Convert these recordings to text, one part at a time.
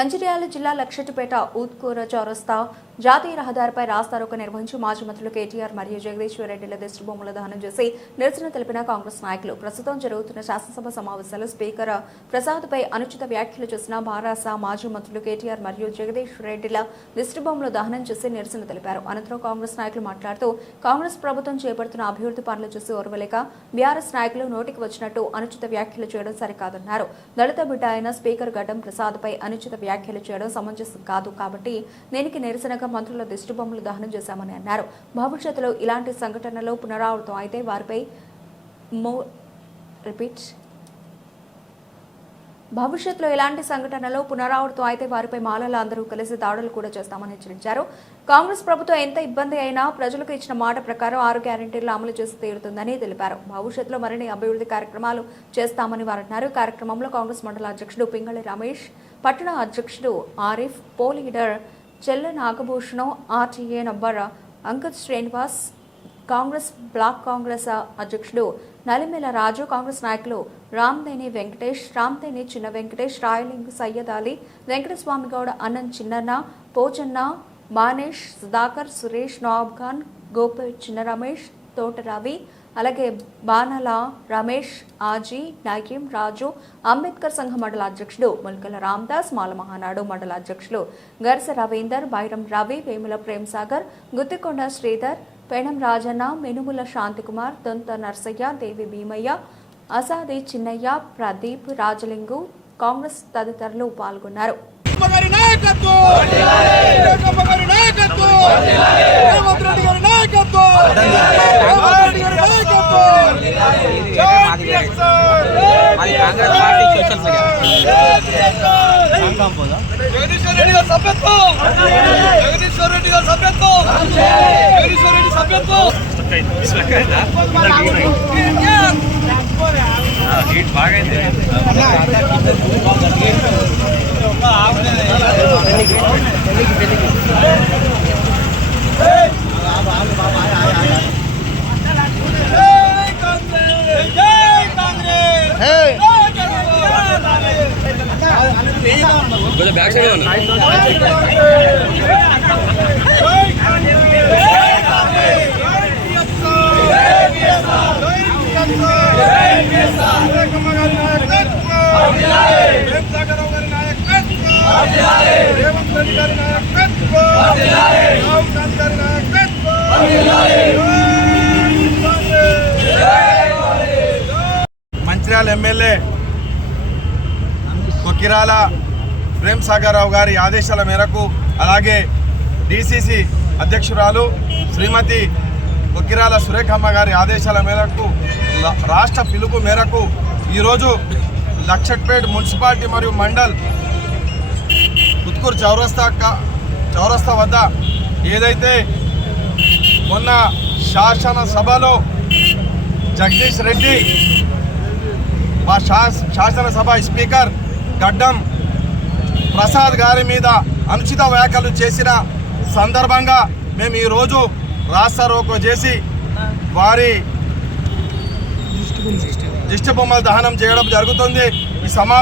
మంచిర్యాల జిల్లా లక్షటిపేట ఊత్కూర చౌరస్తా జాతీయ రహదారిపై రాస్తారోక నిర్వహించి మాజీ మంత్రులు కేటీఆర్ మరియు జగదీశ్వర్ రెడ్డిల దిష్టిబొమ్మల దహనం చేసి నిరసన తెలిపిన కాంగ్రెస్ నాయకులు. ప్రస్తుతం జరుగుతున్న శాసనసభ సమావేశాల్లో స్పీకర్ ప్రసాద్పై అనుచిత వ్యాఖ్యలు చేసిన భారాస మాజీ మంత్రులు కేటీఆర్ మరియు జగదీశ్వర్ రెడ్డిల దిష్టిబొమ్మలు దహనం చేసి నిరసన తెలిపారు. అనంతరం కాంగ్రెస్ నాయకులు మాట్లాడుతూ కాంగ్రెస్ ప్రభుత్వం చేపడుతున్న అభివృద్ధి పనులు చూసి ఓర్వలేక బీఆర్ఎస్ నాయకులు నోటికి వచ్చినట్టు అనుచిత వ్యాఖ్యలు చేయడం సరికాదన్నారు. దళిత బిడ్డ అయిన స్పీకర్ గడ్డం ప్రసాద్పై అనుచిత వ్యాఖ్యలు చేయడం సమంజసం కాదు కాబట్టి దీనికి నిరసనగా మంత్రుల దిష్టి బొమ్మలు దహనం చేశామని అన్నారు. భవిష్యత్తులో ఇలాంటి సంఘటనలు పునరావృతం అయితే వారిపై మో రిపీట్. భవిష్యత్తులో ఎలాంటి సంఘటనలు పునరావృతం అయితే వారిపై మాలలు అందరూ కలిసి దాడులు కూడా చేస్తామని హెచ్చరించారు. కాంగ్రెస్ ప్రభుత్వం ఎంత ఇబ్బంది అయినా ప్రజలకు ఇచ్చిన మాట ప్రకారం ఆరు గ్యారంటీలు అమలు చేసి తీరుతుందని తెలిపారు. భవిష్యత్తులో మరిన్ని అభివృద్ధి కార్యక్రమాలు చేస్తామని వారు అన్నారు కార్యక్రమంలో కాంగ్రెస్ మండల అధ్యక్షుడు పింగళి రమేష్ పట్టణ అధ్యక్షుడు Arif పోలీడర్ leader Chella Nagabhushanam RTA number Ankit Srinivas Congress block Congress అధ్యక్షుడు నలిమెల రాజు కాంగ్రెస్ నాయకులు రామ్దేని వెంకటేష్ రామ్దేని చిన్న వెంకటేష్ రాయలింగు సయ్యద్ అలీ వెంకటస్వామి గౌడ అనంత్ చిన్నన్న పోచన్న మానేష్ సుధాకర్ సురేష్ నవాబ్ ఖాన్ గోపి చిన్న రమేష్ తోట రవి అలాగే బాణల రమేష్ ఆజీ నయీం రాజు అంబేద్కర్ సంఘ మండల అధ్యక్షుడు ముల్కల రామ్దాస్ మాల మహానాడు మండల అధ్యక్షులు గర్స రవీందర్ బైరం రవి వేముల ప్రేమ్ సాగర్ గుత్తికొండ శ్రీధర్ పేణం రాజన్న మెనుముల శాంతికుమార్ దొంత నర్సయ్య దేవి భీమయ్య అసాది చిన్నయ్య ప్రదీప్ రాజలింగు కాంగ్రెస్ తదితరులు పాల్గొన్నారు. గారి నాయకత్వం! మాది Congress party social media Reddy గారి సభ్యత్వం జగదీశ్వర్ రెడ్డి సభ్యత్వం రెడ్డి సభ్యత్వం కాంగ్రెస్ జై కాంగ్రెస్ కొంచెం back side Mancherial MLA Kokkirala Prem Sagar Rao గారి ఆదేశాల మేరకు అలాగే డిసిసి అధ్యక్షురాలు శ్రీమతి కొక్కిరాల సురేఖమ్మ గారి ఆదేశాల మేరకు రాష్ట్ర పిలుపు మేరకు ఈరోజు లక్షట్పేట్ మున్సిపాలిటీ మరియు మండల్ పుత్కూరు చౌరస్తా చౌరస్తా వద్ద ఏదైతే మొన్న శాసనసభలో జగదీష్ రెడ్డి మా శాస- శాసనసభ స్పీకర్ గడ్డం ప్రసాద్ గారి మీద అనుచిత వ్యాఖ్యలు చేసిన సందర్భంగా మేము ఈరోజు రాస్తారోకో చేసి వారి దిష్టి బొమ్మలు దహనం చేయడం జరుగుతుంది. ఈ సమా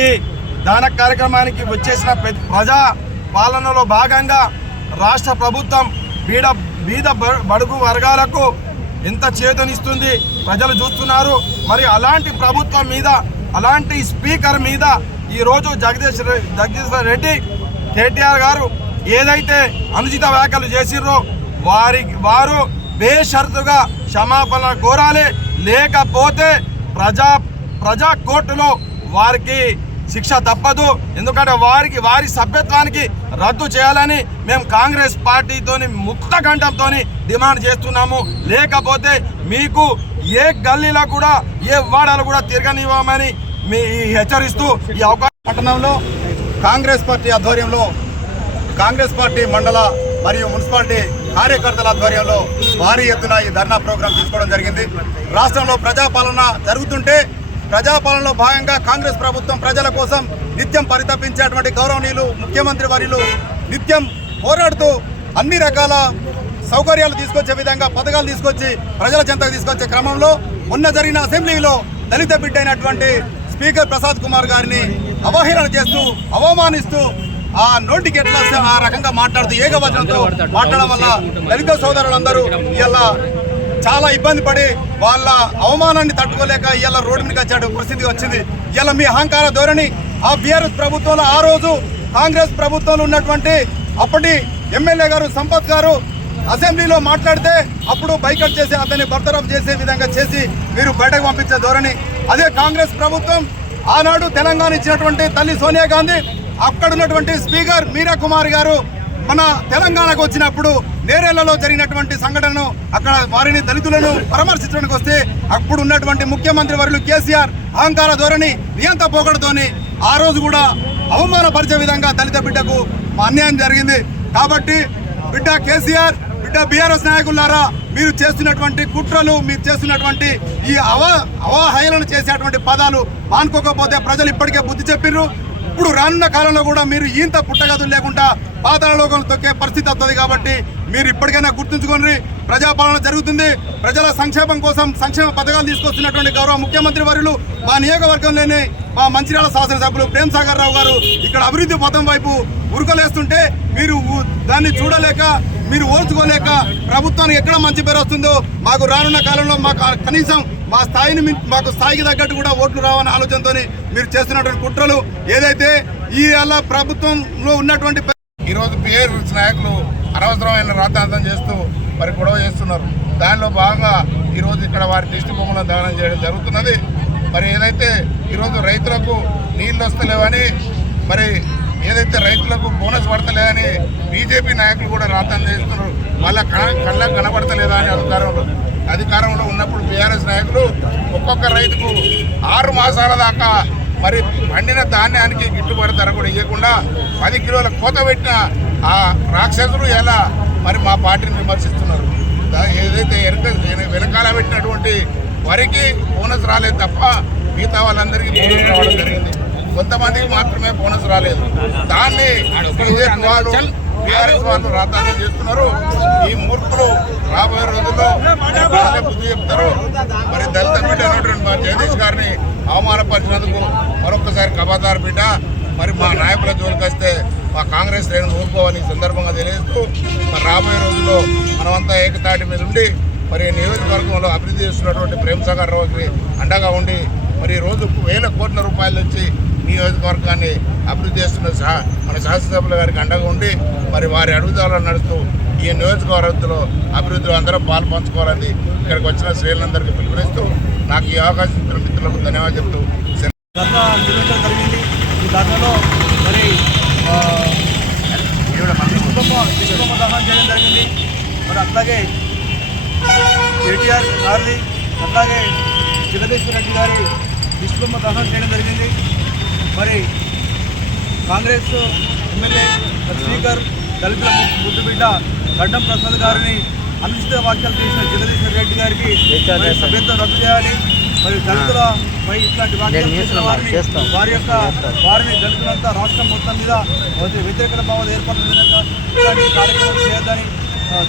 ఈ దహన కార్యక్రమానికి వచ్చేసిన ప్రజా పాలనలో భాగంగా రాష్ట్ర ప్రభుత్వం బీడ బీద బడుగు వర్గాలకు ఎంత చేతనిస్తుంది ప్రజలు చూస్తున్నారు. మరి అలాంటి ప్రభుత్వం మీద అలాంటి స్పీకర్ మీద ఈరోజు జగదీష్ రె- జగదీశ్వర్ రెడ్డి కేటీఆర్ గారు ఏదైతే అనుచిత వ్యాఖ్యలు చేసిర్రో వారి వారు బేషరతుగా క్షమాపణ కోరాలి. లేకపోతే ప్రజా ప్రజా కోర్టులో వారికి శిక్ష తప్పదు. ఎందుకంటే వారికి వారి సభ్యత్వానికి రద్దు చేయాలని మేము కాంగ్రెస్ పార్టీతోని ముక్త కంఠంతో డిమాండ్ చేస్తున్నాము. లేకపోతే మీకు ఏ గల్లీలో కూడా ఏ వాడలు కూడా తిరగనివ్వమని మీ హెచ్చరిస్తూ ఈ అవకాశం పట్టణంలో కాంగ్రెస్ పార్టీ ఆధ్వర్యంలో కాంగ్రెస్ పార్టీ మండల మరియు మున్సిపాలిటీ కార్యకర్తల ఆధ్వర్యంలో భారీ ఎత్తున ఈ ధర్నా ప్రోగ్రాం తీసుకోవడం జరిగింది. రాష్ట్రంలో ప్రజాపాలన జరుగుతుంటే ప్రజాపాలనలో భాగంగా కాంగ్రెస్ ప్రభుత్వం ప్రజల కోసం నిత్యం పరితపించేటువంటి గౌరవనీయులు ముఖ్యమంత్రి వర్యులు నిత్యం పోరాడుతూ అన్ని రకాల సౌకర్యాలు తీసుకొచ్చే విధంగా పథకాలు తీసుకొచ్చి ప్రజల చెంతకు తీసుకొచ్చే క్రమంలో మొన్న జరిగిన అసెంబ్లీలో దళిత బిడ్డ అయినటువంటి స్పీకర్ ప్రసాద్ కుమార్ గారిని అవహేళన చేస్తూ అవమానిస్తూ ఆ నోటికి ఎట్లా ఆ రకంగా మాట్లాడుతూ ఏకవచనంతో మాట్లాడడం వల్ల దళిత సోదరులందరూ ఇలా చాలా ఇబ్బంది పడి వాళ్ళ అవమానాన్ని తట్టుకోలేక ఇలా రోడ్డు మీదకి వచ్చాడు పరిస్థితి వచ్చింది. ఇలా మీ అహంకార ధోరణి ఆ బీఆర్ఎస్ ప్రభుత్వంలో ఆ రోజు కాంగ్రెస్ ప్రభుత్వంలో ఉన్నటువంటి అప్పటి ఎమ్మెల్యే గారు సంపత్ గారు అసెంబ్లీలో మాట్లాడితే అప్పుడు బైకట్ చేసి అతన్ని బర్తరఫ్ చేసే విధంగా చేసి మీరు బయటకు పంపించే ధోరణి. అదే కాంగ్రెస్ ప్రభుత్వం ఆనాడు తెలంగాణ ఇచ్చినటువంటి తల్లి సోనియా గాంధీ అక్కడ ఉన్నటువంటి స్పీకర్ మీరా కుమార్ గారు మన తెలంగాణకు వచ్చినప్పుడు నేరేళ్ళలో జరిగినటువంటి సంఘటనను అక్కడ వారిని దళితులను పరామర్శించడానికి వస్తే అప్పుడు ఉన్నటువంటి ముఖ్యమంత్రి వర్యులు కేసీఆర్ అహంకార ధోరణి నియంత పోకడతోని ఆ రోజు కూడా అవమానపరిచే విధంగా దళిత బిడ్డకు అన్యాయం జరిగింది. కాబట్టి బిడ్డ కేసీఆర్ బిడ్డ బీఆర్ఎస్ నాయకులారా మీరు చేస్తున్నటువంటి కుట్రలు మీరు చేస్తున్నటువంటి ఈ అవ అవహేళన చేసేటువంటి పదాలు మానుకోకపోతే ప్రజలు ఇప్పటికే బుద్ధి చెప్పిర్రు. ఇప్పుడు రానున్న కాలంలో కూడా మీరు ఈంత పుట్టగదులు లేకుండా పాతాళలోకం తొక్కే పరిస్థితి వస్తుంది కాబట్టి మీరు ఇప్పటికైనా గుర్తుంచుకొని ప్రజాపాలన జరుగుతుంది. ప్రజల సంక్షేమం కోసం సంక్షేమ పథకాలు తీసుకొస్తున్నటువంటి గౌరవ ముఖ్యమంత్రి వర్యులు మా నియోగవర్గంలోని మా మంచిర్యాల శాసనసభ్యులు ప్రేమ్ సాగర్ రావు గారు ఇక్కడ అభివృద్ధి పథం వైపు ఉరుకలేస్తుంటే మీరు దాన్ని చూడలేక మీరు ఓర్చుకోలేక ప్రభుత్వానికి ఎక్కడ మంచి పేరు వస్తుందో మాకు రానున్న కాలంలో మాకు కనీసం మా స్థాయిని మాకు స్థాయికి తగ్గట్టు కూడా ఓట్లు రావన్న ఆలోచనతో మీరు చేస్తున్నటువంటి కుట్రలు ఏదైతే ఈ అలా ప్రభుత్వంలో ఉన్నటువంటి ఈరోజు పిఆర్ఎస్ నాయకులు అనవసరమైన రాద్ధాంతం చేస్తూ మరి గొడవ చేస్తున్నారు. దానిలో భాగంగా ఈరోజు ఇక్కడ వారి దిష్టి బొమ్మలను దానం చేయడం జరుగుతున్నది. మరి ఏదైతే ఈరోజు రైతులకు నీళ్ళు వస్తలేవని మరి ఏదైతే రైతులకు బోనస్ అని బీజేపీ నాయకులు కూడా రాద్ధాంతం చేస్తున్నారు. వాళ్ళ కళ్ళ కళ్ళకు కనబడతలేదా అని అధికారంలో అధికారంలో ఉన్నప్పుడు బీఆర్ఎస్ నాయకులు ఒక్కొక్క రైతుకు ఆరు మాసాల దాకా మరి పండిన ధాన్యానికి గిట్టుబాటు ధర కూడా ఇవ్వకుండా పది కిలోల కోత పెట్టిన ఆ రాక్షసులు ఎలా మరి మా పార్టీని విమర్శిస్తున్నారు. ఏదైతే వెనక వెనకాల పెట్టినటువంటి వరికి బోనస్ రాలేదు తప్ప మిగతా వాళ్ళందరికీ బోనస్ రావడం జరిగింది. కొంతమందికి మాత్రమే బోనస్ రాలేదు. దాన్ని వాళ్ళు బీఆర్ఎస్ వాళ్ళు చేస్తున్నారు. ఈ మూర్ఖులు రాబోయే రోజుల్లో మరి బుద్ధి చెప్తారు. మరి దళిత బిడ్డ అయినటువంటి మా జగదీష్ గారిని అవమానపరిచినందుకు మరొకసారి కబాదార్ బిడ్డ మరి మా నాయకుల జోలికి వస్తే మా కాంగ్రెస్ శ్రేణులు ఊరుకోవాలని సందర్భంగా తెలియజేస్తూ మరి రాబోయే రోజుల్లో మనమంతా ఏకతాటి మీద ఉండి మరి నియోజకవర్గంలో అభివృద్ధి చేస్తున్నటువంటి ప్రేమసాగర్ రావుకి అండగా ఉండి మరి ఈ రోజు వేల కోట్ల రూపాయలు నుంచి నియోజకవర్గాన్ని అభివృద్ధి చేస్తున్న సహా మన శాసనసభ్యుల గారికి అండగా ఉండి మరి వారి అడుగుదల నడుస్తూ ఈ నియోజకవర్గంలో అభివృద్ధిలో అందరం పాలు పంచుకోవాలని ఇక్కడికి వచ్చిన శ్రేణులందరికీ పిలుపునిస్తూ నాకు ఈ అవకాశం ఇచ్చిన మిత్రులకు ధన్యవాదాలు చెప్తూ జరిగింది. ఈ మరి ఆ, దహనం చేయడం జరిగింది. మరి అట్లాగే కేటీఆర్ గారిది అట్లాగే జగదీశ్వర రెడ్డి గారి విశ్వమ్మ దహనం చేయడం జరిగింది. మరి కాంగ్రెస్ ఎమ్మెల్యే స్పీకర్ దళితుల ముద్దు బిడ్డ గడ్డం ప్రసాద్ గారిని అనుచిత వ్యాఖ్యలు చేసిన జగదీశ్వర రెడ్డి గారికి సభ్యత్వం రద్దు చేయాలి. మరి దళితుల పై ఇట్లాంటి వ్యాఖ్యలు చేసిన వారిని వారి యొక్క వారిని దళితులంతా రాష్ట్రం మొత్తం మీద వారి వ్యతిరేకత భావాలు ఏర్పడుతున్న విధంగా ఇట్లాంటి కార్యక్రమం చేయొద్దని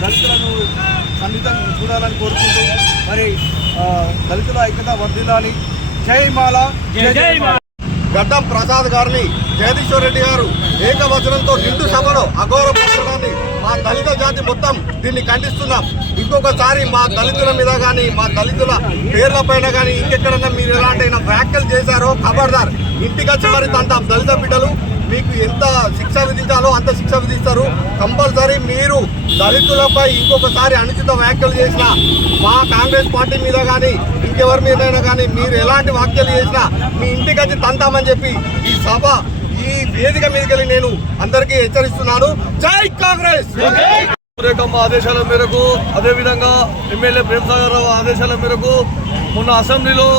దళితులను సన్నిహితంగా చూడాలని కోరుకుంటూ మరి దళితుల ఐక్యత వర్ధిల్లాలి. జై మాల జై జై మాల. గడ్డం ప్రసాద్ గారిని జగదీశ్వర్ రెడ్డి గారు ఏకవచనంతో నిండు సభలో అగౌరవపరచడాన్ని మా దళిత జాతి మొత్తం దీన్ని ఖండిస్తున్నాం. ఇంకొకసారి మా దళితుల మీద కానీ మా దళితుల పేర్ల పైన కానీ ఇంకెక్కడన్నా మీరు ఎలాంటి వ్యాఖ్యలు చేశారో ఖబర్దార్. ఇంటికి వచ్చి మరి దళిత బిడ్డలు మీకు ఎంత శిక్ష విధించాలో అంత శిక్ష విధిస్తారు. కంపల్సరీ మీరు దళితులపై ఇంకొకసారి అనుచిత వ్యాఖ్యలు చేసిన మా కాంగ్రెస్ పార్టీ మీద కానీ ఇంకెవరి మీదైనా కానీ మీరు ఎలాంటి వ్యాఖ్యలు చేసినా మీ ఇంటికి వచ్చి తంతామని చెప్పి ఈ సభ ఈ వేదిక మీదకి వెళ్ళి నేను అందరికీ హెచ్చరిస్తున్నాను. జై కాంగ్రెస్! రేఖమ్మ ఆదేశాల మేరకు అదేవిధంగా ఎమ్మెల్యే ప్రేమసాగర్ రావు ఆదేశాల మేరకు మొన్న అసెంబ్లీలో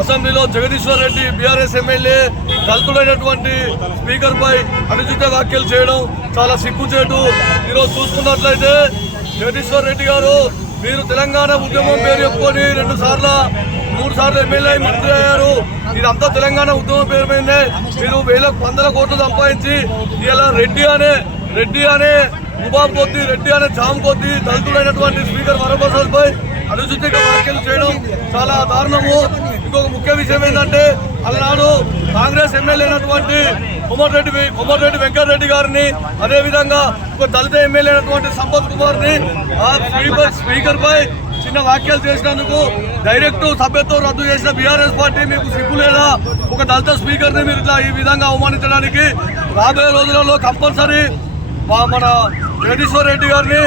అసెంబ్లీలో జగదీశ్వర్ రెడ్డి బీఆర్ఎస్ ఎమ్మెల్యే దళితుడైనటువంటి స్పీకర్ పై అనుచిత వ్యాఖ్యలు చేయడం చాలా సిగ్గుచేటు. ఈరోజు చూసుకున్నట్లయితే జగదీశ్వర్ రెడ్డి గారు మీరు తెలంగాణ ఉద్యమం పేరు చెప్పుకొని రెండు సార్లు మూడు సార్లు ఎమ్మెల్యే మంత్రి అయ్యారు. ఇదంతా తెలంగాణ ఉద్యమం పేరు మీదనే మీరు వేల వందల కోట్లు సంపాదించి ఇలా రెడ్డి అనే రెడ్డి అనే ఉబాబ్ కొద్ది రెడ్డి అనే జామ్ కొద్ది దళితుడైనటువంటి స్పీకర్ వరప్రసాద్ పై అనుచిత వ్యాఖ్యలు చేయడం చాలా దారుణము. ఇంకొక ముఖ్య విషయం ఏంటంటే అలనాడు కాంగ్రెస్ ఎమ్మెల్యే అయినటువంటి కుమార్రెడ్డి వె- కుమార్రెడ్డి వెంకటరెడ్డి గారిని అదేవిధంగా ఒక దళిత ఎమ్మెల్యే అయినటువంటి సంపత్ కుమార్ని స్పీకర్ స్పీకర్ పై చిన్న వ్యాఖ్యలు చేసినందుకు డైరెక్ట్ సభ్యత్వం రద్దు చేసిన బీఆర్ఎస్ పార్టీ మీకు సిగ్గు లేదా? ఒక దళిత స్పీకర్ని మీరు ఇట్లా ఈ విధంగా అవమానించడానికి రాబోయే రోజులలో కంపల్సరీ మన జగదీశ్వర్ రెడ్డి గారిని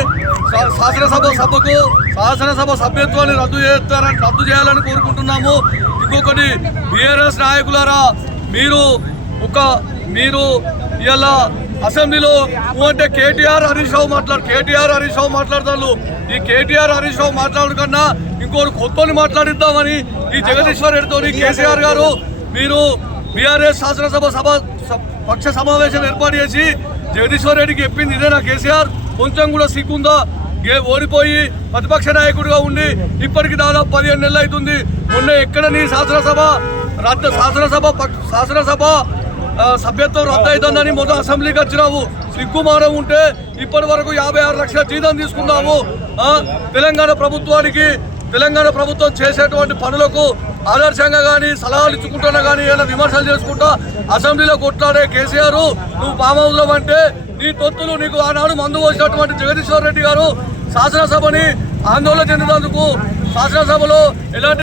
శాసనసభ సభకు శాసనసభ సభ్యత్వాన్ని రద్దు చేస్తారని రద్దు చేయాలని కోరుకుంటున్నాము. ఇంకొకటి బీఆర్ఎస్ నాయకులారా మీరు ఒక మీరు ఇలా అసెంబ్లీలో అంటే కేటీఆర్ హరీష్ రావు మాట్లాడు కేటీఆర్ హరీష్ రావు మాట్లాడతారు. ఈ కేటీఆర్ హరీష్ రావు మాట్లాడు కన్నా ఇంకోటి కొత్తని మాట్లాడిద్దామని ఈ జగదీశ్వర్ రెడ్డితో కేసీఆర్ గారు మీరు బీఆర్ఎస్ శాసనసభ సభ పక్ష సమావేశం ఏర్పాటు చేసి జగదీశ్వర్ రెడ్డికి చెప్పింది ఇదేనా కేసీఆర్? కొంచెం కూడా సిగ్గుందా? గే ఓడిపోయి ప్రతిపక్ష నాయకుడిగా ఉండి ఇప్పటికి దాదాపు పదిహేను నెలలు అవుతుంది. మొన్న ఎక్కడ నీ శాసనసభ? రద్దు శాసనసభ శాసనసభ సభ్యత్వం రద్దు అవుతుందని మొదటి అసెంబ్లీకి వచ్చినావు. సిగ్గుమానం ఉంటే ఇప్పటి వరకు యాభై ఆరు లక్షల జీతం తీసుకున్నావు. తెలంగాణ ప్రభుత్వానికి తెలంగాణ ప్రభుత్వం చేసేటువంటి పనులకు ఆదర్శంగా కానీ సలహాలు ఇచ్చుకుంటున్నా కానీ ఏదైనా విమర్శలు చేసుకుంటా అసెంబ్లీలో కొట్లాడే కేసీఆర్ నువ్వు ఫామ్ అంటే నీ తొత్తులు నీకు ఆనాడు మందు పోసినటువంటి జగదీశ్వర్ రెడ్డి గారు శాసనసభని ఆందోళన చెందినందుకు శాసనసభలో ఎలాంటి